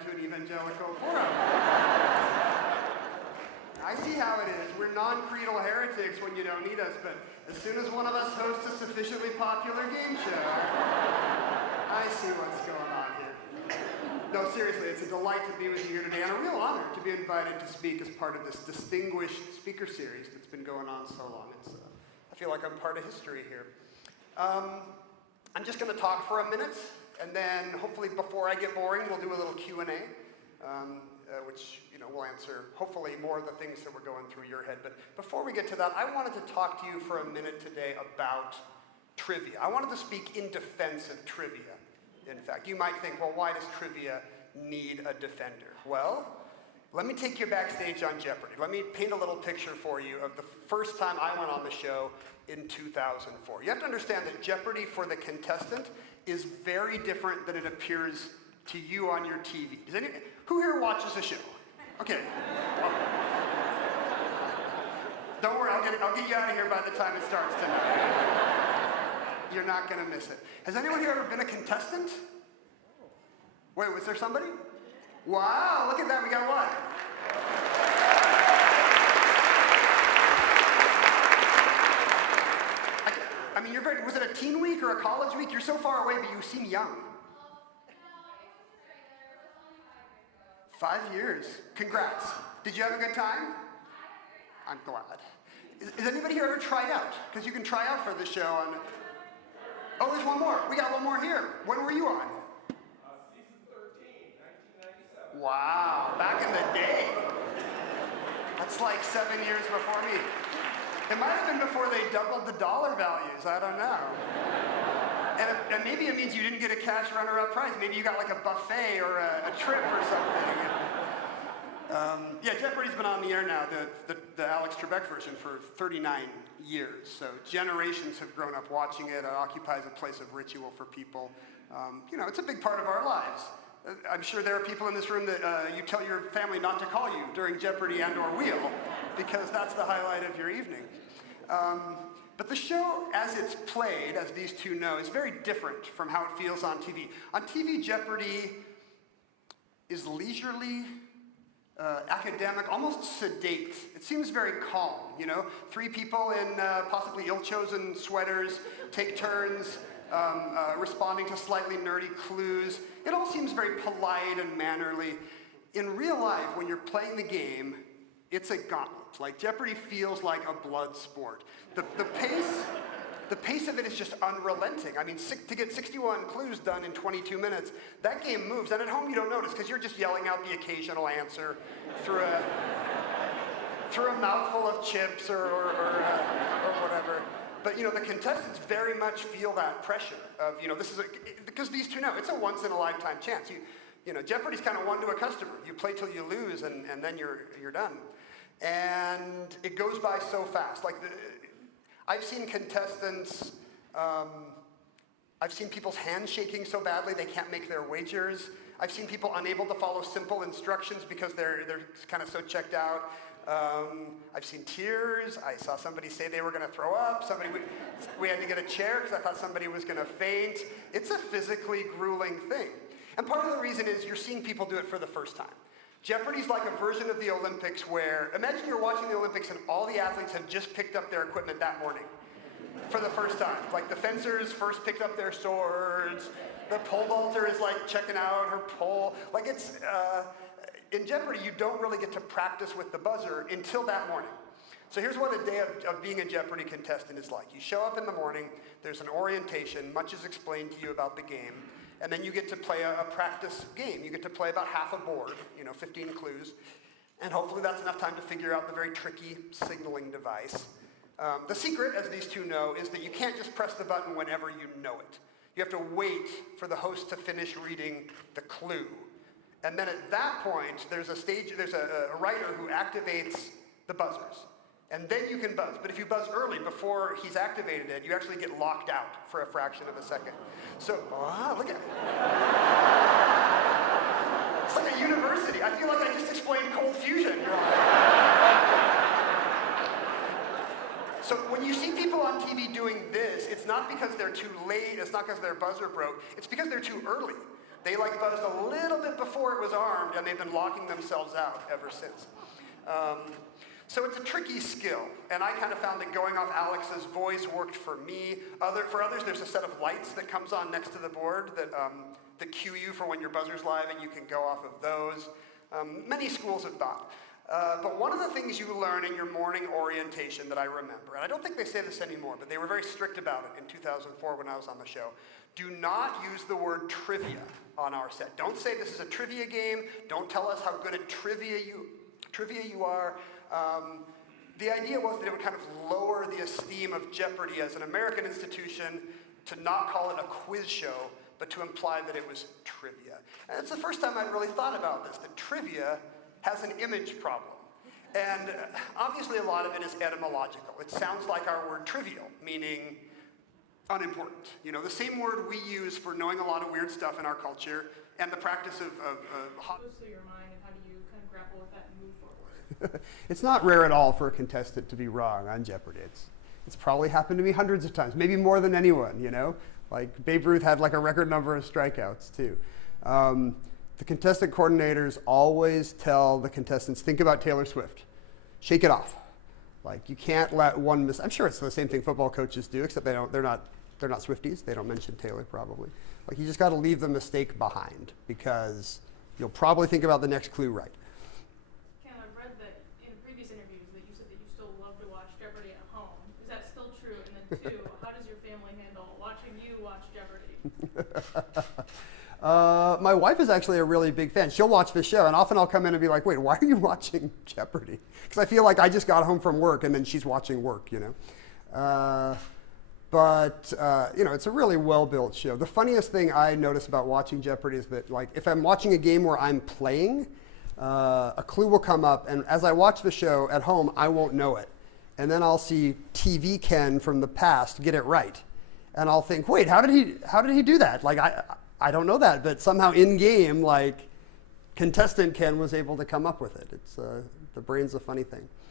invited to an evangelical forum. I see how it is. We're non-creedal heretics when you don't need us, but as soon as one of us hosts a sufficiently popular game show, I see what's going on here. No, seriously, it's a delight to be with you here today, and a real honor to be invited to speak as part of this distinguished speaker series that's been going on so long. I feel like I'm part of history here. I'm just going to talk for a minute, and then hopefully before I get boring, we'll do a little Q&A, which we'll answer hopefully more of the things that were going through your head. But before we get to that, I wanted to talk to you for a minute today about trivia. I wanted to speak in defense of trivia. In fact, you might think, well, why does trivia need a defender? Well, let me take you backstage on Jeopardy. Let me paint a little picture for you of the first time I went on the show in 2004. You have to understand that Jeopardy for the contestant is very different than it appears to you on your TV. Who here watches the show? Okay. Well, don't worry, I'll get you out of here by the time it starts tonight. You're not going to miss it. Has anyone here ever been a contestant? Wait, was there somebody? Wow, look at that, we got one. I mean, was it a teen week or a college week? You're so far away, but you seem young. 5 years. Congrats. Did you have a good time? I'm glad. Is anybody here ever tried out? Because you can try out for the show on... Oh, there's one more. We got one more here. When were you on? Season 13, 1997. Wow, back in the day. That's like 7 years before me. It might have been before they doubled the dollar values. I don't know. And maybe it means you didn't get a cash runner-up prize. Maybe you got like a buffet or a trip or something. Yeah, Jeopardy's been on the air now, the Alex Trebek version, for 39 years. So generations have grown up watching it. It occupies a place of ritual for people. It's a big part of our lives. I'm sure there are people in this room that you tell your family not to call you during Jeopardy and or Wheel, because that's the highlight of your evening. But the show, as it's played, as these two know, is very different from how it feels on TV. On TV, Jeopardy is leisurely, academic, almost sedate. It seems very calm, 3 people in possibly ill-chosen sweaters take turns responding to slightly nerdy clues. It all seems very polite and mannerly. In real life, when you're playing the game, it's a gauntlet. Like, Jeopardy feels like a blood sport. The pace of it is just unrelenting. I mean, to get 61 clues done in 22 minutes, that game moves. And at home, you don't notice, because you're just yelling out the occasional answer through a mouthful of chips or whatever. But, the contestants very much feel that pressure of, because these two know, it's a once-in-a-lifetime chance. Jeopardy's kind of one to a customer. You play till you lose, and then you're done. And it goes by so fast. Like, I've seen contestants, I've seen people's hands shaking so badly they can't make their wagers. I've seen people unable to follow simple instructions because they're kind of so checked out. I've seen tears. I saw somebody say they were going to throw up. We had to get a chair because I thought somebody was going to faint. It's a physically grueling thing. And part of the reason is you're seeing people do it for the first time. Jeopardy's like a version of the Olympics where, imagine you're watching the Olympics and all the athletes have just picked up their equipment that morning for the first time. Like, the fencers first picked up their swords, the pole vaulter is like checking out her pole. Like, it's, in Jeopardy, you don't really get to practice with the buzzer until that morning. So here's what a day of being a Jeopardy contestant is like. You show up in the morning, there's an orientation, much is explained to you about the game, and then you get to play a practice game. You get to play about half a board, 15 clues, and hopefully that's enough time to figure out the very tricky signaling device. The secret, as these two know, is that you can't just press the button whenever you know it. You have to wait for the host to finish reading the clue. And then at that point, there's a writer who activates the buzzers. And then you can buzz. But if you buzz early, before he's activated it, you actually get locked out for a fraction of a second. So, look at it. It's like a university. I feel like I just explained cold fusion. So when you see people on TV doing this, it's not because they're too late, it's not because their buzzer broke, it's because they're too early. They like buzzed a little bit before it was armed, and they've been locking themselves out ever since. So it's a tricky skill, and I kind of found that going off Alex's voice worked for me. For others, there's a set of lights that comes on next to the board that cue you for when your buzzer's live, and you can go off of those. Many schools have not. But one of the things you learn in your morning orientation that I remember, and I don't think they say this anymore, but they were very strict about it in 2004 when I was on the show, do not use the word trivia on our set. Don't say this is a trivia game. Don't tell us how good at trivia you are. The idea was that it would kind of lower the esteem of Jeopardy as an American institution to not call it a quiz show, but to imply that it was trivia. And it's the first time I'd really thought about this, that trivia has an image problem. And obviously a lot of it is etymological. It sounds like our word trivial, meaning unimportant. You know, the same word we use for knowing a lot of weird stuff in our culture and the practice of What goes through your mind, and how do you kind of grapple with that and move forward? It's not rare at all for a contestant to be wrong on Jeopardy. It's probably happened to me hundreds of times, maybe more than anyone, you know? Like Babe Ruth had like a record number of strikeouts too. The contestant coordinators always tell the contestants, think about Taylor Swift. Shake it off. Like you can't let one miss. I'm sure it's the same thing football coaches do, except they're not Swifties. They don't mention Taylor probably. Like you just got to leave the mistake behind because you'll probably think about the next clue right. Ken, I've read that in previous interviews that you said that you still love to watch Jeopardy at home. Is that still true? And then two, how does your family handle watching you watch Jeopardy? My wife is actually a really big fan. She'll watch the show, and often I'll come in and be like, wait, why are you watching Jeopardy? Because I feel like I just got home from work, and then she's watching work, you know? But it's a really well-built show. The funniest thing I notice about watching Jeopardy is that, like, if I'm watching a game where I'm playing, a clue will come up, and as I watch the show at home, I won't know it. And then I'll see TV Ken from the past get it right. And I'll think, wait, how did he do that? Like, I don't know that, but somehow in game, like, contestant Ken was able to come up with it. It's the brain's a funny thing.